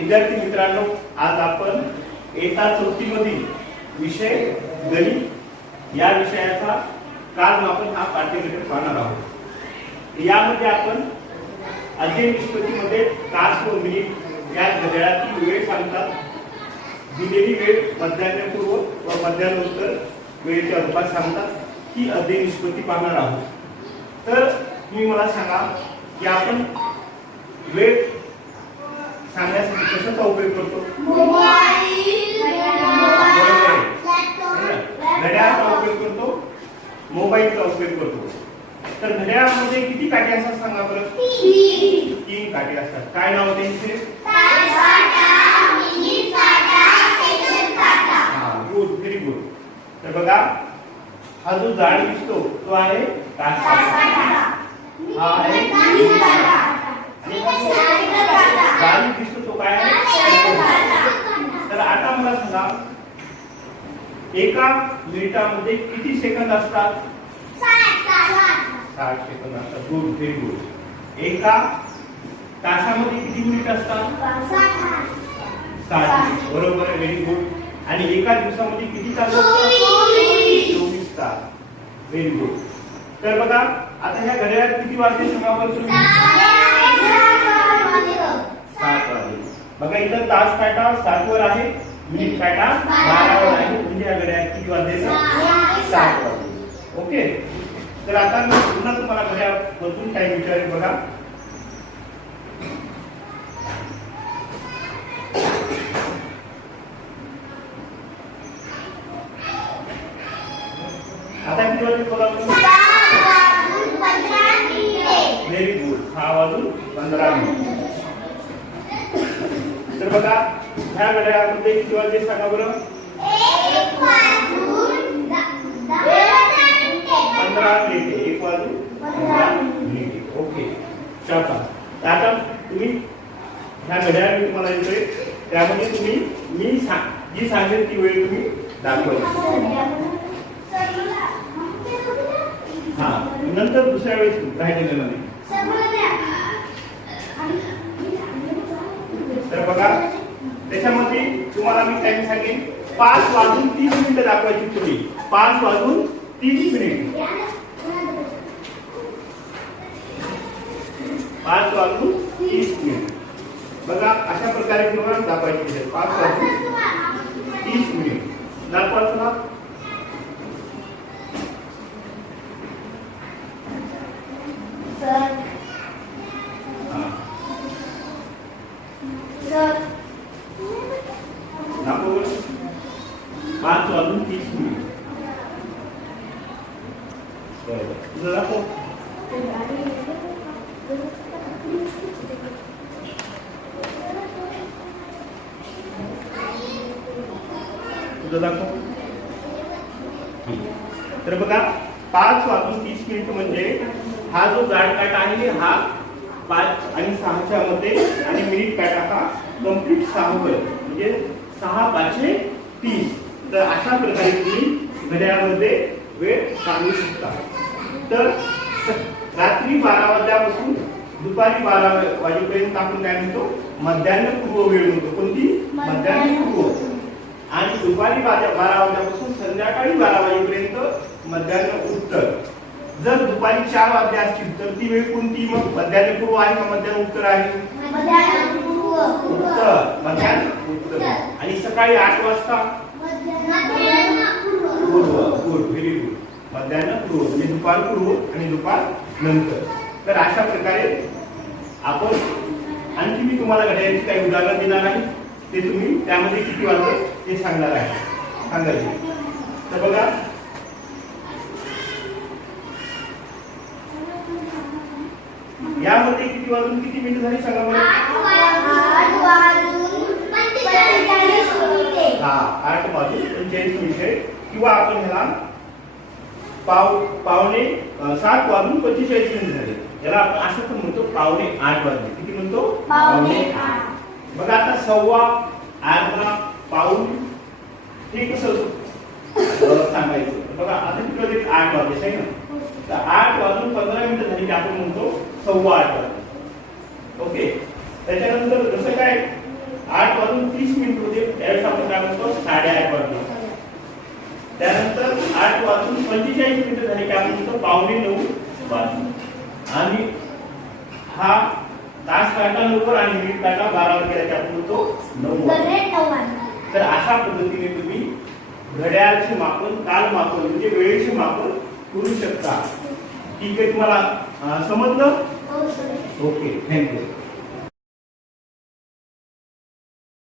विद्यार्थी मित्रांनो आज आपण एका चौथीमधील विषय गणित या विषयाचा कालमापन हा पाठ्यक्रम पाहणार आहोत. यामध्ये आपण अध्ययन निष्पत्तीमध्ये तास व मिनिट या घड्याळातील वेळ सांगतात. दिलेली वेळ मध्यान्हपूर्व व मध्यान्होत्तर वेळेच्या रूपात सांगतात. ही अध्ययन निष्पत्ती पाहणार आहोत. तर तुम्ही मला सांगा की आपण वेळ सांगण्यासाठी कशाचा उपयोग करतो. घड्याळाचा उपयोग करतो. मोबाईलचा उपयोग करतो. तर घड्याळामध्ये किती काटे असतात सांगा बरं? तीन काटे असतात. काय नाव त्यांचे गुड व्हेरी गुड तर बघा हा जो जाड दिसतो तो आहे तास हा आहे आणि दिसतो काय तर आता मला सांगा एका मिनिटामध्ये किती सेकंद असतात? साठ सेकंद असतात. गुड व्हेरी गुड एका तासामध्ये किती मिनिट असतात? साठ मिनिट. बरोबर आहे व्हेरी गुड आणि एका दिवसामध्ये किती तास असतात? चोवीस तास. व्हेरी गुड तर बघा आता ह्या घड्याळात किती वाजले? तुम्ही. सात वाजले. बघा इथं तास काटा सातवर आहे मिनिट काटा बारावर आहे. म्हणजे या घड्याळात किती वाजले? सात वाजले ओके? तर आता मी पुन्हा तुम्हाला घड्याळ बदलून टाइम विचारेल बघा. आता किती वाजले बघा तुम्ही? व्हेरी गुड सहा वाजून पंधरा मिनिट. तर बघा ह्या घड्याळामध्ये किती वाजले सांगा बरं? पंधरा मिनिटे. एक वाजून पंधरा मिनिटे. ओके. चालता आता तुम्ही ह्या घड्याळ मी तुम्हाला येतोय. त्यामध्ये तुम्ही मी सांग जी सांगेल ती वेळ तुम्ही दाखवायची हा. नंतर दुसऱ्या वेळेस राहिलेलं नाही. तर बघा त्याच्यामध्ये तुम्हाला मी टाइम सांगेन पाच वाजून तीस मिनिटं दाखवायची तुम्ही पाच वाजून तीस मिनिट. पाच वाजून तीस मिनिट. बघा अशा प्रकारे तुम्हाला दाखवायची पाच वाजून तीस मिनिट. दाखवा हा. दाखव बरं. पाच वाजून तीस मिनिट बरोबर तुझं दाखव तुझं दाखव तर बघा पाच वाजून तीस मिनिट म्हणजे हा जो जाड काटा आहे हा पाच आणि सहाच्या मध्ये आणि मिनिट काटा हा कंप्लीट सहा वर म्हणजे सहा पाचशे तीस. तर अशा प्रकारे तुम्ही घड्याळामध्ये वेळ सांगू शकता. तर रात्री बारा वाजल्यापासून दुपारी बारा वाजेपर्यंत आपण काय म्हणतो? मध्यान्ह पूर्व वेळ म्हणतो. कोणती? मध्यान्ह पूर्व. आणि दुपारी बारा बारा वाजल्यापासून संध्याकाळी बारा वाजेपर्यंत मध्यान्ह उत्तर. जर दुपारी चार वाजले असतील तर ती वेळ कोणती? मग मध्यान्ह पूर्व आहे का मध्यान्ह उत्तर आहे? उत्तर. मध्यान्ह उत्तर आणि सकाळी आठ वाजता? पूर्व गुड व्हेरी गुड मध्यान्ह पूर्व म्हणजे दुपार पूर्व आणि दुपार नंतर. तर अशा प्रकारे आपण आणखी मी तुम्हाला घड्याळाची काही उदाहरण देणार आहे. ते तुम्ही त्यामध्ये किती वाजत ते सांगणार आहे. सांगायचे तर बघा. यामध्ये किती वाजून किती मिनिटं झाली सांगा बरं? हा आठ वाजून पंचेचाळीस मिनिटे. किंवा आपण ह्याला पाव पावणे सात वाजून पंचेचाळीस मिनिट झाले. याला आपण असं पण म्हणतो पावणे आठ वाजले. किती म्हणतो? पावणे बघा आता सव्वा अर्धा पाऊन हे कसं सांगायचं. बघा आता वाजले आठ वाजले आहे ना? तर आठ वाजून पंधरा मिनिटं झाली की आपण म्हणतो सव्वा आठ वाजले. ओके? त्याच्यानंतर जसं काय आठ वाजून पंचेचाळीस मिनिटं झाली की आपण म्हणतो पावणे नऊ वाजले. आणि हा तास काटानुसार आणि मिनिट काटा बारावर गेला की आपण म्हणतो नऊ तर अशा पद्धतीने तुम्ही घड्याळचे मापन काल मापन म्हणजे वेळेचे मापन करू शकता. ठीक आहे तुम्हाला अं, समजलं. Okay thank you.